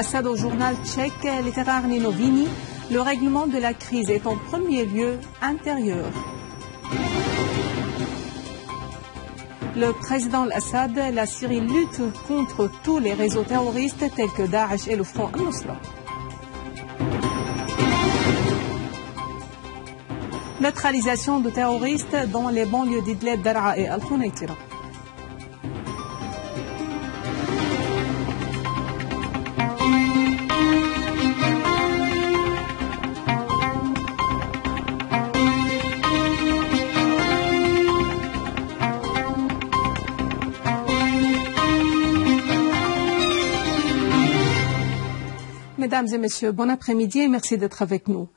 al-Assad au journal tchèque Literárny Noviny, le règlement de la crise est en premier lieu intérieur. Le président al-Assad, la Syrie lutte contre tous les réseaux terroristes tels que Daesh et le Front al-Nusra. Neutralisation de terroristes dans les banlieues d'Idlib, Daraa et Al-Qunaytira. Mesdames et messieurs, bon après-midi et merci d'être avec nous.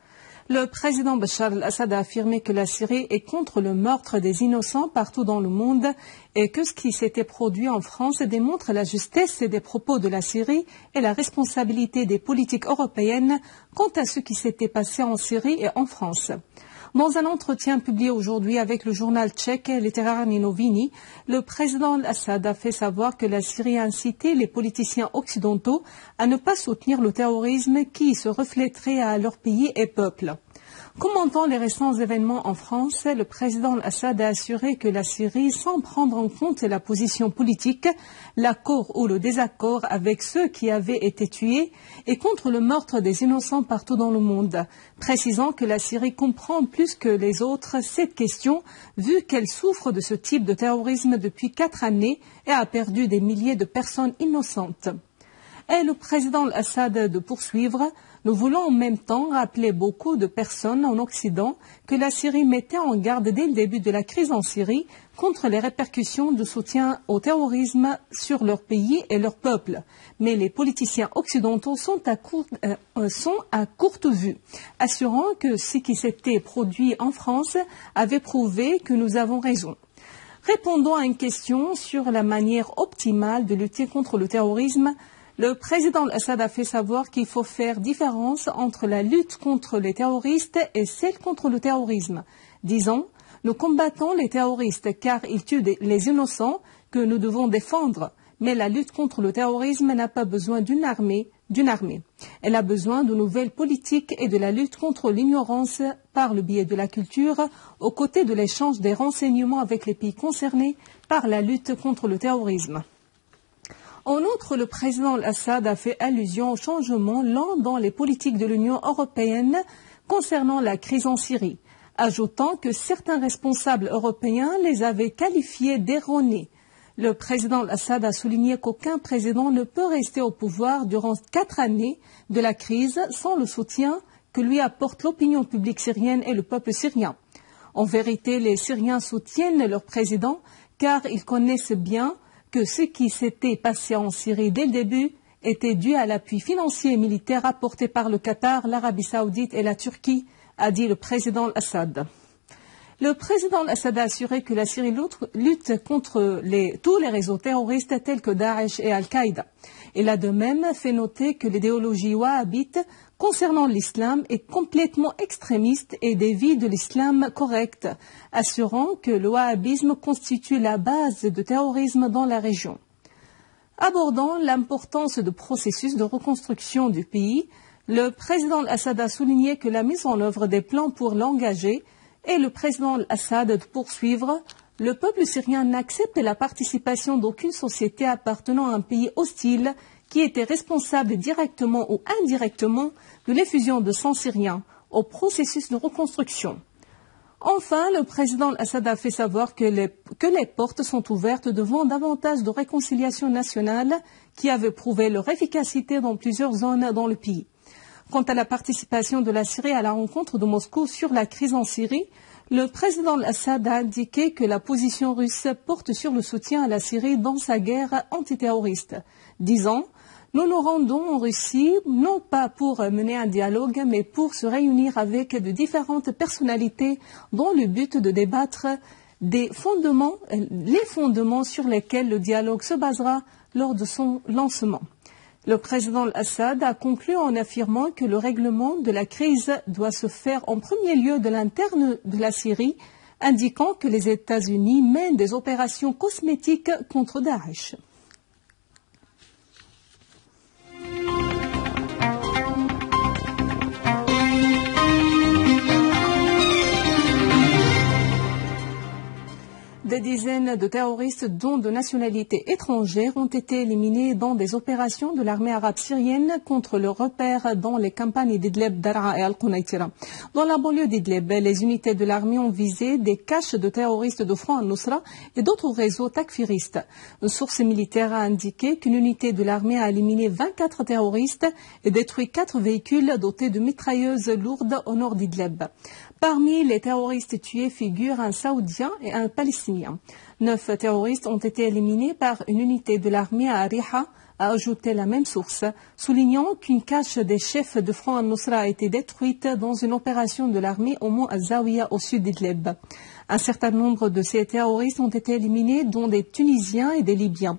Le président Bachar al-Assad a affirmé que la Syrie est contre le meurtre des innocents partout dans le monde et que ce qui s'était produit en France démontre la justesse des propos de la Syrie et la responsabilité des politiques européennes quant à ce qui s'était passé en Syrie et en France. Dans un entretien publié aujourd'hui avec le journal tchèque Literárny Noviny, le président al-Assad a fait savoir que la Syrie a incité les politiciens occidentaux à ne pas soutenir le terrorisme qui se reflèterait à leur pays et peuple. Commentant les récents événements en France, le président al-Assad a assuré que la Syrie, sans prendre en compte la position politique, l'accord ou le désaccord avec ceux qui avaient été tués, est contre le meurtre des innocents partout dans le monde, précisant que la Syrie comprend plus que les autres cette question, vu qu'elle souffre de ce type de terrorisme depuis 4 années et a perdu des milliers de personnes innocentes. Et le président al-Assad de poursuivre: nous voulons en même temps rappeler beaucoup de personnes en Occident que la Syrie mettait en garde dès le début de la crise en Syrie contre les répercussions de soutien au terrorisme sur leur pays et leur peuple. Mais les politiciens occidentaux sont à courte vue, assurant que ce qui s'était produit en France avait prouvé que nous avons raison. Répondant à une question sur la manière optimale de lutter contre le terrorisme, le président al-Assad a fait savoir qu'il faut faire différence entre la lutte contre les terroristes et celle contre le terrorisme, disant: nous combattons les terroristes car ils tuent les innocents que nous devons défendre, mais la lutte contre le terrorisme n'a pas besoin d'une armée. Elle a besoin de nouvelles politiques et de la lutte contre l'ignorance par le biais de la culture, aux côtés de l'échange des renseignements avec les pays concernés par la lutte contre le terrorisme. En outre, le président al-Assad a fait allusion au changement lent dans les politiques de l'Union européenne concernant la crise en Syrie, ajoutant que certains responsables européens les avaient qualifiés d'erronés. Le président al-Assad a souligné qu'aucun président ne peut rester au pouvoir durant 4 années de la crise sans le soutien que lui apporte l'opinion publique syrienne et le peuple syrien. En vérité, les Syriens soutiennent leur président car ils connaissent bien que ce qui s'était passé en Syrie dès le début était dû à l'appui financier et militaire apporté par le Qatar, l'Arabie saoudite et la Turquie, a dit le président al-Assad. Le président al-Assad a assuré que la Syrie lutte contre tous les réseaux terroristes tels que Daesh et Al-Qaïda. Il a de même fait noter que l'idéologie wahhabite concernant l'islam est complètement extrémiste et dévie de l'islam correct, assurant que le wahhabisme constitue la base du terrorisme dans la région. Abordant l'importance du processus de reconstruction du pays, le président al-Assad a souligné que la mise en œuvre des plans pour l'engager et le président al-Assad de poursuivre: le peuple syrien n'accepte la participation d'aucune société appartenant à un pays hostile qui était responsable directement ou indirectement de l'effusion de sang syrien au processus de reconstruction. Enfin, le président al-Assad a fait savoir que les portes sont ouvertes devant davantage de réconciliation nationale qui avaient prouvé leur efficacité dans plusieurs zones dans le pays. Quant à la participation de la Syrie à la rencontre de Moscou sur la crise en Syrie, le président al-Assad a indiqué que la position russe porte sur le soutien à la Syrie dans sa guerre antiterroriste, disant: nous nous rendons en Russie non pas pour mener un dialogue, mais pour se réunir avec de différentes personnalités dans le but de débattre les fondements sur lesquels le dialogue se basera lors de son lancement. Le président al-Assad a conclu en affirmant que le règlement de la crise doit se faire en premier lieu de l'interne de la Syrie, indiquant que les États-Unis mènent des opérations cosmétiques contre Daesh. dizaines de terroristes, dont de nationalité étrangère, ont été éliminés dans des opérations de l'armée arabe syrienne contre le repère dans les campagnes d'Idlib, Daraa et Al-Qunaytira. Dans la banlieue d'Idlib, les unités de l'armée ont visé des caches de terroristes de Front al-Nusra et d'autres réseaux takfiristes. Une source militaire a indiqué qu'une unité de l'armée a éliminé 24 terroristes et détruit 4 véhicules dotés de mitrailleuses lourdes au nord d'Idlib. Parmi les terroristes tués figurent un Saoudien et un Palestinien. 9 terroristes ont été éliminés par une unité de l'armée à Ariha, a ajouté la même source, soulignant qu'une cache des chefs de Front al-Nusra a été détruite dans une opération de l'armée au mont Al-Zawiya au sud d'Idlib. Un certain nombre de ces terroristes ont été éliminés, dont des Tunisiens et des Libyens.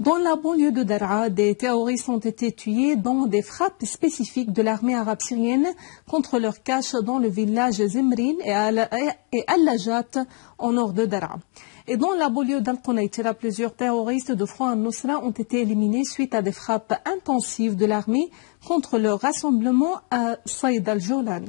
Dans la banlieue de Daraa, des terroristes ont été tués dans des frappes spécifiques de l'armée arabe syrienne contre leur cache dans le village Zimrin et Al-Lajat au nord de Daraa. Et dans la banlieue d'Al-Qunaytira, plusieurs terroristes de Front al-Nusra ont été éliminés suite à des frappes intensives de l'armée contre leur rassemblement à Saïd al-Jolan.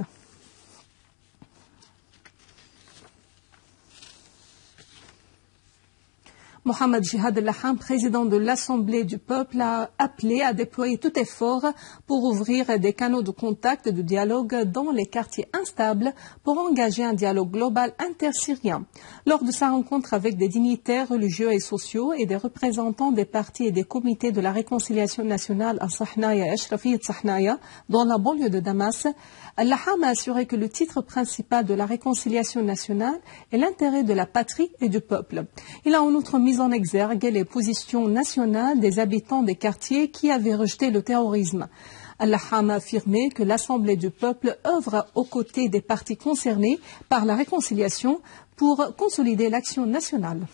Mohamed Jihad al-Laham, président de l'Assemblée du peuple, a appelé à déployer tout effort pour ouvrir des canaux de contact et de dialogue dans les quartiers instables pour engager un dialogue global intersyrien. Lors de sa rencontre avec des dignitaires religieux et sociaux et des représentants des partis et des comités de la réconciliation nationale à Sahnaya et Ashrafiyat Sahnaya, dans la banlieue de Damas, Al-Laham a assuré que le titre principal de la réconciliation nationale est l'intérêt de la patrie et du peuple. Il a en outre mis en exergue les positions nationales des habitants des quartiers qui avaient rejeté le terrorisme. Al-Laham a affirmé que l'Assemblée du peuple œuvre aux côtés des partis concernés par la réconciliation pour consolider l'action nationale.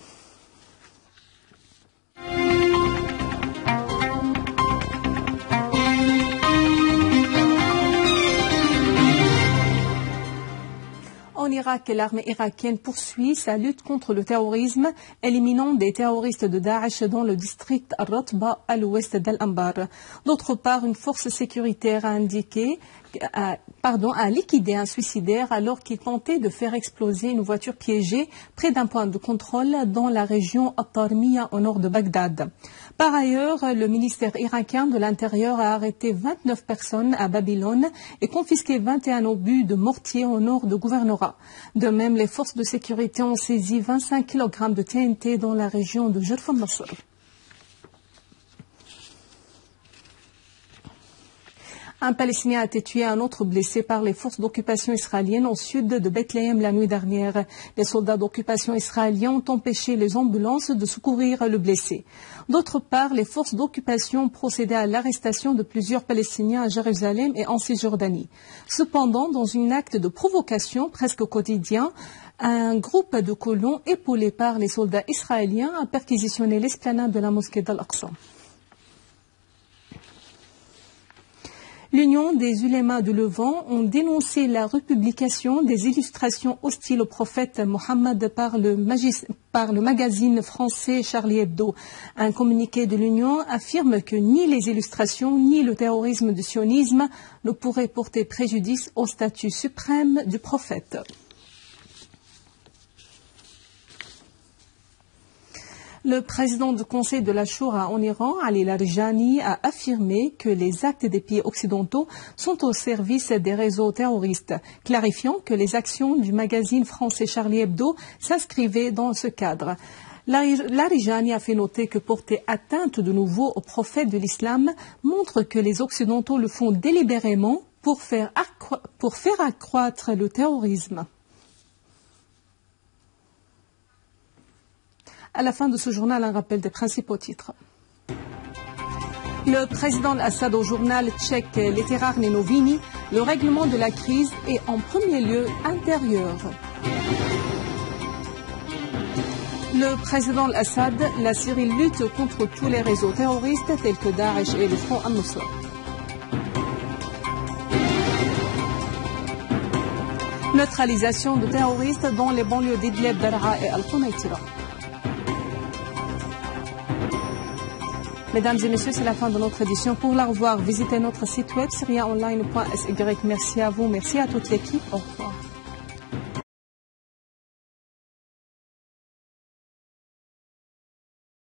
En Irak, l'armée irakienne poursuit sa lutte contre le terrorisme, éliminant des terroristes de Daesh dans le district Al-Ratba à l'ouest d'Al-Anbar. D'autre part, une force sécuritaire a liquidé un suicidaire alors qu'il tentait de faire exploser une voiture piégée près d'un point de contrôle dans la région At-Tarmiya au nord de Bagdad. Par ailleurs, le ministère irakien de l'Intérieur a arrêté 29 personnes à Babylone et confisqué 21 obus de mortier au nord de Gouvernorat. De même, les forces de sécurité ont saisi 25 kg de TNT dans la région de Jerf al-Nasr. Un Palestinien a été tué et un autre blessé par les forces d'occupation israéliennes au sud de Bethléem la nuit dernière. Les soldats d'occupation israéliens ont empêché les ambulances de secourir le blessé. D'autre part, les forces d'occupation ont procédé à l'arrestation de plusieurs Palestiniens à Jérusalem et en Cisjordanie. Cependant, dans un acte de provocation presque quotidien, un groupe de colons épaulé par les soldats israéliens a perquisitionné l'esplanade de la mosquée d'Al-Aqsa. L'Union des ulémas du Levant ont dénoncé la republication des illustrations hostiles au prophète Mohammed par le magazine français Charlie Hebdo. Un communiqué de l'Union affirme que ni les illustrations ni le terrorisme du sionisme ne pourraient porter préjudice au statut suprême du prophète. Le président du Conseil de la Choura en Iran, Ali Larijani, a affirmé que les actes des pays occidentaux sont au service des réseaux terroristes, clarifiant que les actions du magazine français Charlie Hebdo s'inscrivaient dans ce cadre. Larijani a fait noter que porter atteinte de nouveau au prophète de l'islam montre que les Occidentaux le font délibérément pour faire accroître le terrorisme. À la fin de ce journal, un rappel des principaux titres. Le président Assad au journal tchèque Letterar Nenoviny, le règlement de la crise est en premier lieu intérieur. Le président Assad, la Syrie lutte contre tous les réseaux terroristes tels que Daesh et le Front al-Nusra. Neutralisation de terroristes dans les banlieues d'Idlib, Daraa et Al-Qunaytira. Mesdames et messieurs, c'est la fin de notre édition. Pour la revoir, visitez notre site web syriaonline.sy. Merci à vous, merci à toute l'équipe. Au revoir.